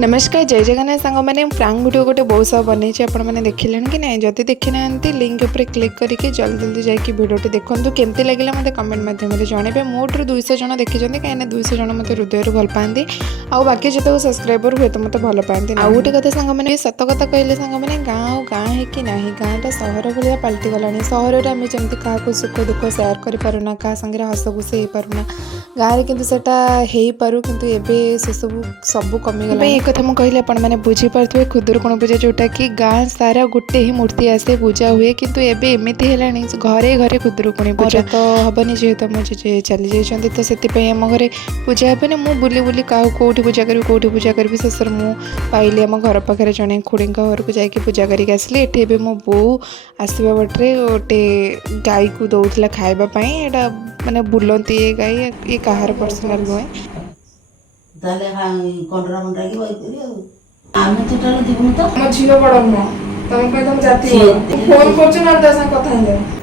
नमस्कार जय जगन्नाथ सांग मैंने प्रांग वीडियो गोटे बहुत सब बनई आपने देखिले कि ना जदि देखी ना लिंक उपर क्लिक करके जल्दी जल्दी जाकि भिडियोटी देखूँ केमती लगे मतलब कमेंट माध्यम जनइबे मोटर 200 जन देखी कहीं 200 जन मतलब हृदय भल पाती आउ बाकी जो सब्सक्राइबर हुए तो मतलब भल पाती आउ गोटे कथा सांग मैंने सत कथा कहले सांग मैंने गाँव गाँ है ना गाँटा सहर भाया पलटि गलानी सहर में आम जमी क्या सुख दुख सेयार करूना क्या सागर हस खुशी हो पारुना गाँव में कितु से पारू कितु एवं से सब कमिगला कथा मुझे कहली आपने बुझीपे खुदुरुकुणी पूजा जोटा कि गाँ सारा गोटे ही मूर्ति आसे पूजा हुए किंतु एबे एमती है घरे घरे खुदुरुकुणी पूजा तो हेनी जेहेतु मुझे चली जाइए तो से आम घरे पूजा हेनी मुझे बुली बुली क्या कौटी पूजा करी कौटी पूजा करी शेष मुझे पाइली आम घर पाखे जड़े खुड़ी घर को जाकि पूजा करके आसली एटे मो बो आसवा बटे गोटे गाई को दौला खावाई यहाँ माने बुलती ये गाई ये कहार पर्सनाल नुहे ताले कंडरा मंडरा की वही करी आमे तो ताले दिबुन तो झील बड़ नुह तुम तुम जाती फोन कर कथा